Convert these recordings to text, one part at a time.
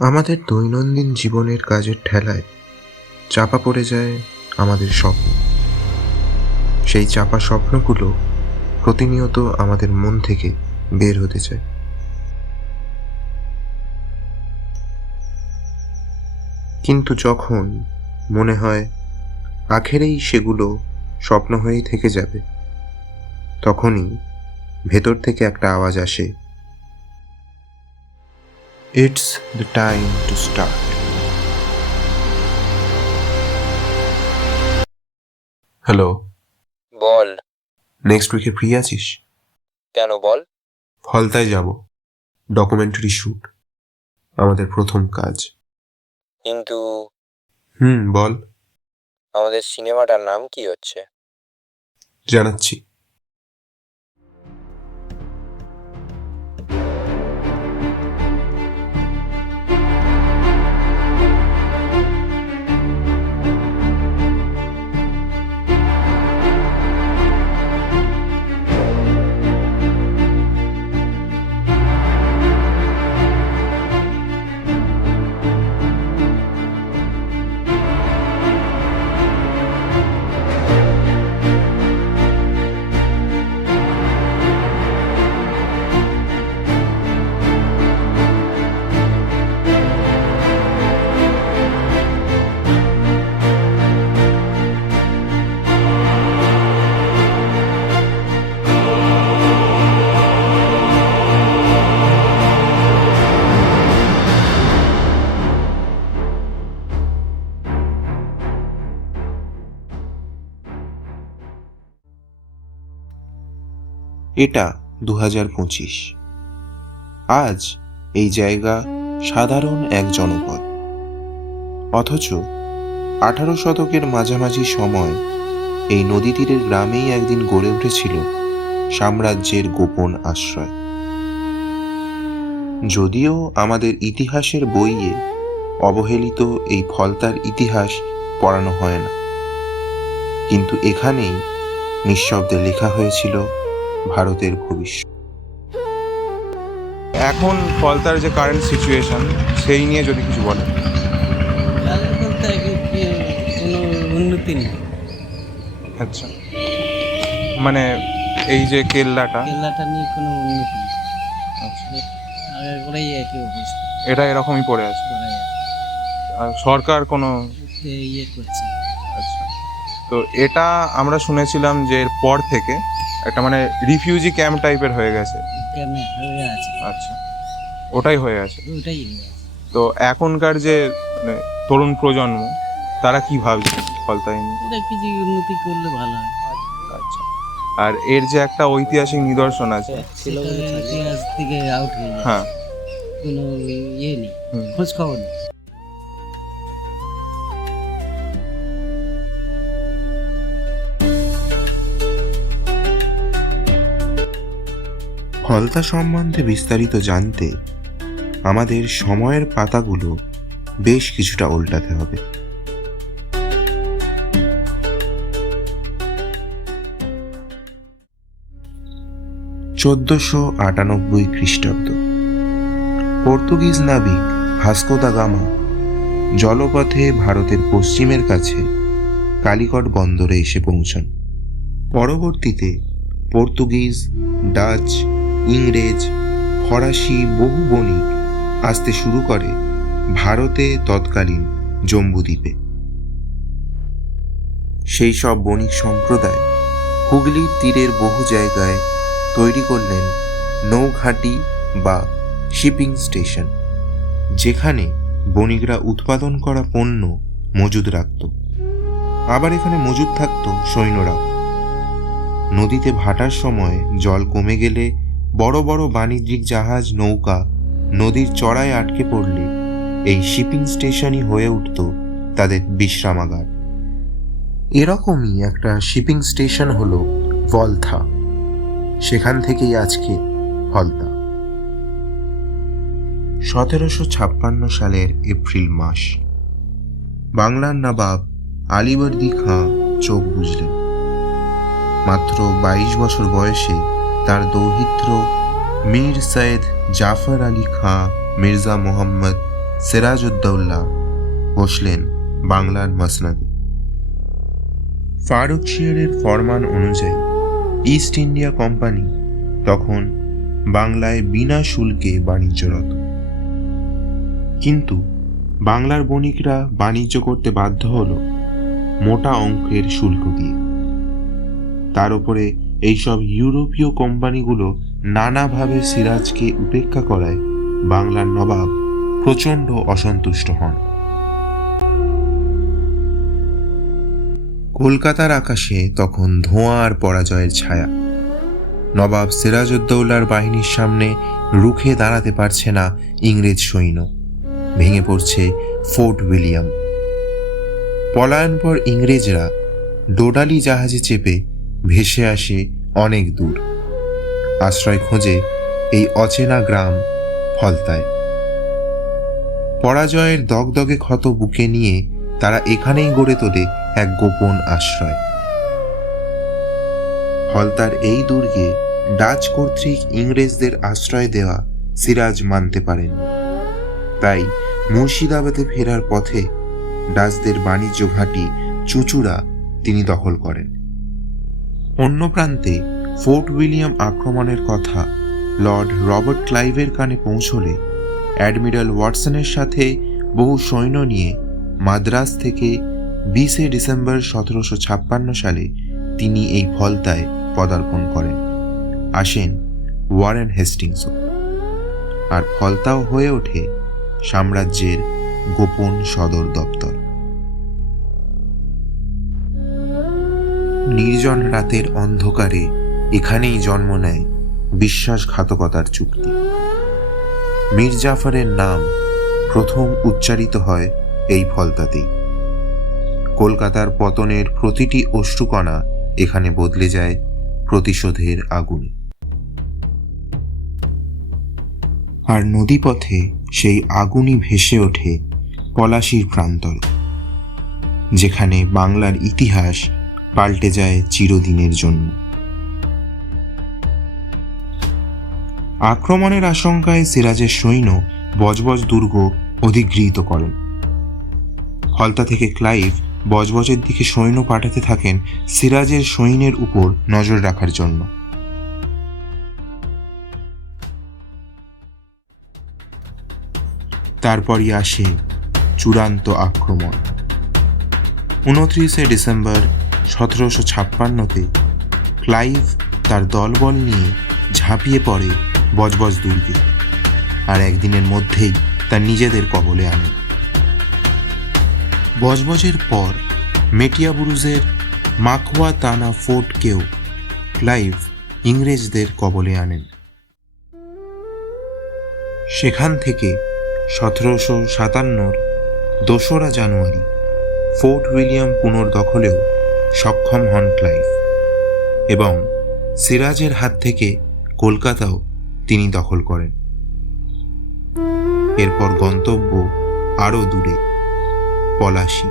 আমাদের দৈনন্দিন জীবনের কাজের ঠেলায় চাপা পড়ে যায় আমাদের স্বপ্ন। সেই চাপা স্বপ্নগুলো প্রতিনিয়ত আমাদের মন থেকে বের হতে চায়। কিন্তু যখন মনে হয় আখেরেই সেগুলো স্বপ্ন হয়েই থেকে যাবে, তখনই ভেতর থেকে একটা আওয়াজ আসে, it's the time to start. Hello, ball. Next উইকে ফ্রি আছিস? কেন বল? ফলতায় যাব, ডকুমেন্টারি শ্যুট, আমাদের প্রথম কাজ। কিন্তু বল। আমাদের সিনেমাটার নাম কি হচ্ছে? জানাচ্ছি। এটা 2025। আজ এই জায়গা সাধারণ এক জনপদ, অথচ 18 শতকের মাঝামাঝি সময় এই নদী তীরের গ্রামেই একদিন গড়ে উঠেছিল সাম্রাজ্যের গোপন আশ্রয়। যদিও আমাদের ইতিহাসের বইয়ে অবহেলিত এই ফলতার ইতিহাস পড়ানো হয় না, কিন্তু এখানেই নিঃশব্দে লেখা হয়েছিল ভারতের ভবিষ্যৎ। এখন ফলতার যে কারেন্ট সিচুয়েশন সেই নিয়ে যদি কিছু বলেন। তাদের বলতে কোনো উন্নতি নেই। আচ্ছা, মানে এই যে কেল্লাটা কেল্লাটা নিয়ে কোনো উন্নতি নেই। আচ্ছা, আগের করেই একই অবস্থা এটা এরকমই পড়ে আছে, করে আছে। আর সরকার কোনো ইয়ে করছে। আচ্ছা, তো এটা আমরা শুনেছিলাম যে এর পর থেকে একটা মানে রিফিউজি ক্যাম্প টাইপের হয়ে গেছে। কেমন হয়ে আছে? আচ্ছা, ওটাই হয়ে আছে। ওইটাই হয়ে আছে। তো এখনকার যে মানে তরুণ প্রজন্ম, তারা কি ভাবছে ফলতায় নিয়ে? এটা কিছু উন্নতি করলে ভালো হয়। আচ্ছা, আর এর যে একটা ঐতিহাসিক নিদর্শন আছে, সেটা ইতিহাস থেকে আউট হয়ে যায়। হ্যাঁ, কোনো ইয়ে নেই, হুম। খোঁজ খবর নেই। ফলতা সম্বন্ধে বিস্তারিত জানতে আমাদের সময়ের পাতাগুলো বেশ কিছুটা উল্টাতে হবে। 1498 খ্রিস্টাব্দ। পর্তুগিজ নাবিক ভাস্কো দা গামা জলপথে ভারতের পশ্চিমের কাছে কালিকট বন্দরে এসে পৌঁছান। পরবর্তীতে পর্তুগিজ, ডাচ, ইংরেজ, ফরাসি বহু বণিক আসতে শুরু করে ভারতে তৎকালীন জম্বুদ্বীপে। সেই সব বণিক সম্প্রদায় হুগলির তীরের বহু জায়গায় তৈরি করলেন নৌঘাঁটি বা শিপিং স্টেশন, যেখানে বণিকরা উৎপাদন করা পণ্য মজুদ রাখত। আবার এখানে মজুদ থাকত সৈন্যরাও। নদীতে ভাটার সময় জল কমে গেলে বড় বড় বাণিজ্যিক জাহাজ, নৌকা নদীর চড়ায় আটকে পড়লে এই শিপিং স্টেশনই হয়ে উঠত তাদের বিশ্রামাগার। এরকমই একটা শিপিং স্টেশন হলো ভলথা। সেখান থেকেই আজকে ফলতা। 1756 সালের এপ্রিল মাস। বাংলার নবাব আলীবর্দী খাঁ চোখ বুঝলেন। মাত্র 22 বছর বয়সে তার দৌহিত্র মীর সৈয়দ জাফর আলী খাঁ মির্জা মোহাম্মদ সিরাজউদ্দৌলা বসলেন বাংলার মসনদে। ফারুকশিয়ারের ফরমান অনুযায়ী ইস্ট ইন্ডিয়া কোম্পানি তখন বাংলায় বিনা শুল্কে বাণিজ্যরত, কিন্তু বাংলার বণিকরা বাণিজ্য করতে বাধ্য হল মোটা অঙ্কের শুল্ক দিয়ে। তার উপরে এইসব ইউরোপীয় কোম্পানিগুলো নানাভাবে সিরাজকে উপেক্ষা করায় বাংলার নবাব প্রচণ্ড অসন্তুষ্ট হন। কলকাতার আকাশে তখন ধোঁয়া আর পরাজয়ের ছায়া। নবাব সিরাজউদ্দৌলার বাহিনীর সামনে রুখে দাঁড়াতে পারছে না ইংরেজ সৈন্য, ভেঙে পড়ছে ফোর্ট উইলিয়াম। পলায়নপর ইংরেজরা ডোডালি জাহাজে চেপে ভেসে আসে অনেক দূর, আশ্রয় খোঁজে এই অচেনা গ্রাম ফলতায়। পরাজয়ের দগদগে ক্ষত বুকে নিয়ে তারা এখানেই গড়ে তোলে এক গোপন আশ্রয়। ফলতার এই দুর্গে ডাচ কর্তৃক ইংরেজদের আশ্রয় দেওয়া সিরাজ মানতে পারেন, তাই মুর্শিদাবাদে ফেরার পথে ডাচদের বাণিজ্য ঘাঁটি চুচুড়া তিনি দখল করেন। অন্য প্রান্তে ফোর্ট উইলিয়াম আক্রমণের কথা লর্ড রবার্ট ক্লাইভের কানে পৌঁছলে অ্যাডমিরাল ওয়াটসনের সাথে বহু সৈন্য নিয়ে মাদ্রাজ থেকে 20 ডিসেম্বর 1756 সালে তিনি এই ফলতায় পদার্পণ করেন। আসেন ওয়ারেন হেস্টিংসও, আর ফলতাও হয়ে ওঠে সাম্রাজ্যের গোপন সদর দপ্তর। নির্জন রাতের অন্ধকারে এখানেই জন্ম নেয় বিশ্বাসঘাতকতার চুক্তি। মীর জাফরের নাম প্রথম উচ্চারিত হয় এই ফলতাতেই। কলকাতার পতনের প্রতিটি অশ্রুকণা এখানে বদলে যায় প্রতিশোধের আগুনে। আর নদীপথে সেই আগুনই ভেসে ওঠে পলাশীর প্রান্তরে, যেখানে বাংলার ইতিহাস পাল্টে যায় চিরদিনের জন্য। আক্রমণের আশঙ্কায় সিরাজের সৈন্য বজবজ দুর্গ অধিগৃহীত করেন। ফলতা থেকে ক্লাইভ বজবজের দিকে সৈন্য পাঠাতে থাকেন সিরাজের সৈন্যের উপর নজর রাখার জন্য। তারপরই আসে চূড়ান্ত আক্রমণ। 29 ডিসেম্বর 1756-তে ক্লাইভ তার দলবল নিয়ে ঝাঁপিয়ে পড়ে বজবজ দুর্গে, আর একদিনের মধ্যেই তার নিজেদের কবলে আনে। বজবজের পর মেটিয়াবুরুজের মাখওয়া তানা ফোর্টকেও ক্লাইভ ইংরেজদের কবলে আনেন। সেখান থেকে 1757 2রা জানুয়ারি ফোর্ট উইলিয়াম পুনর্দখলেও সক্ষম হন ক্লাইভ, এবং সিরাজের হাত থেকে কলকাতাও তিনি দখল করেন। এরপর গন্তব্য আরও দূরে, পলাশী।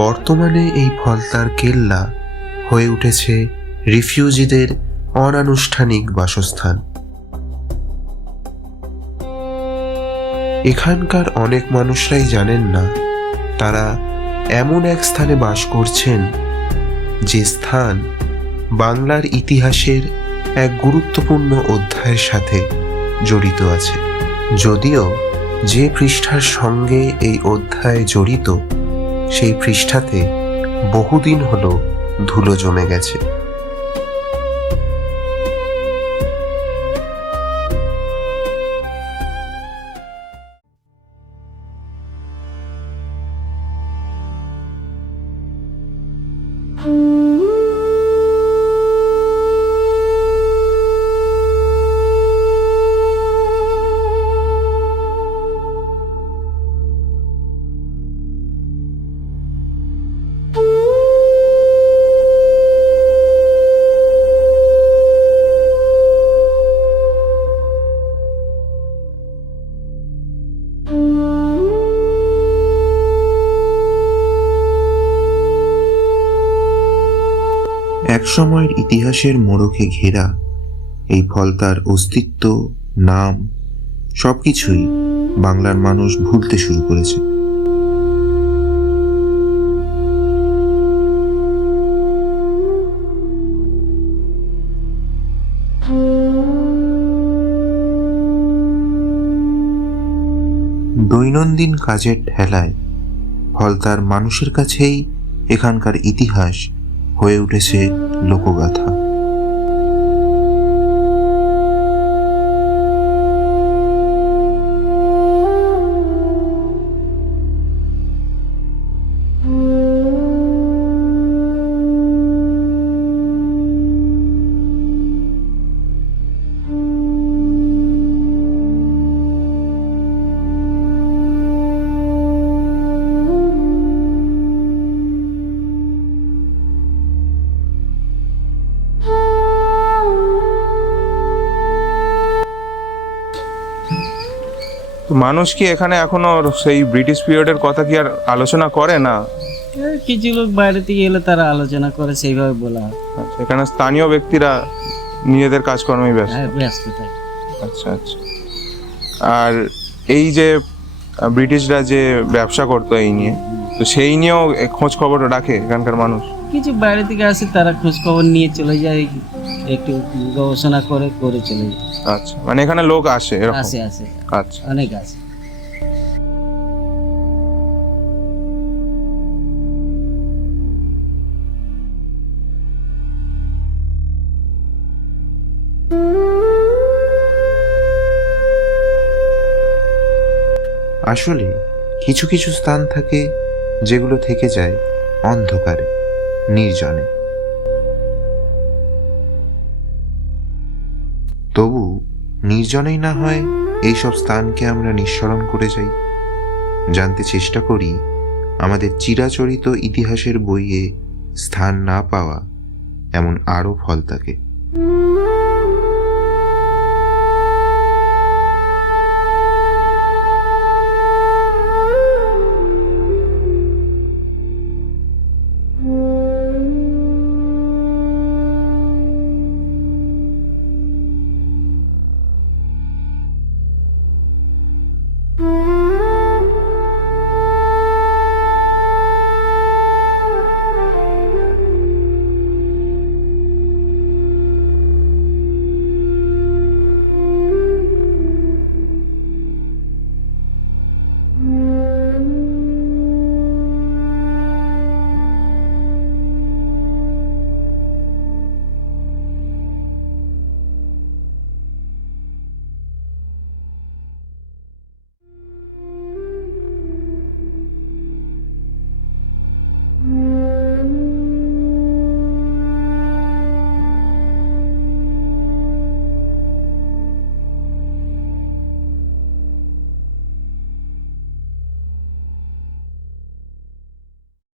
বর্তমানে এই ফলতার কেল্লা হয়ে উঠেছে রিফিউজিদের অনানুষ্ঠানিক বাসস্থান। এখানকার অনেক মানুষরাই জানেন না তারা এমন এক স্থানে বাস করছেন যে স্থান বাংলার ইতিহাসের এক গুরুত্বপূর্ণ অধ্যায়ের সাথে জড়িত আছে, যদিও যে পৃষ্ঠার সঙ্গে এই অধ্যায় জড়িত সেই পৃষ্ঠাতে বহুদিন হলো ধুলো জমে গেছে। সময়ের ইতিহাসের মোড়কে ঘেরা এই ফলতার অস্তিত্ব, নাম সবকিছুই বাংলার মানুষ ভুলতে শুরু করেছে। দৈনন্দিন কাজের ঠেলায় ফলতার মানুষের কাছেই এখানকার ইতিহাস হয়ে উঠেছে লোকগাথা। তো মানুষ কি এখানে এখনো সেই ব্রিটিশ পিরিয়ডের কথা কি আর আলোচনা করে না? কিছু লোক বাইরে থেকে এলে তারা আলোচনা করে, সেইভাবে বলা হয়। এখানে স্থানীয় ব্যক্তিরা নিজেদের কাজকর্মে ব্যস্ত। হ্যাঁ, ব্যস্ত থাকে। আচ্ছা আচ্ছা। আর এই যে ব্রিটিশরা যে ব্যবসা করতো এই নিয়ে, তো সেই নিয়েও খোঁজ খবর রাখে এখানকার মানুষ? কিছু বাইরে থেকে আসে, তারা খোঁজ খবর নিয়ে চলে যায়, একটু গবেষণা করে করে চলে যায়। আচ্ছা, মানে এখানে লোক আসে এরকম? আসে আসে, আচ্ছা। অনেক আসে। আসলে কিছু কিছু স্থান থাকে যেগুলো থেকে যায় অন্ধকারে, নির্জনে। তবু নির্জনেই না হয় এইসব স্থানকে আমরা নিঃসরণ করে যাই, জানতে চেষ্টা করি আমাদের চিরাচরিত ইতিহাসের বইয়ে স্থান না পাওয়া এমন আরও ফলতাকে।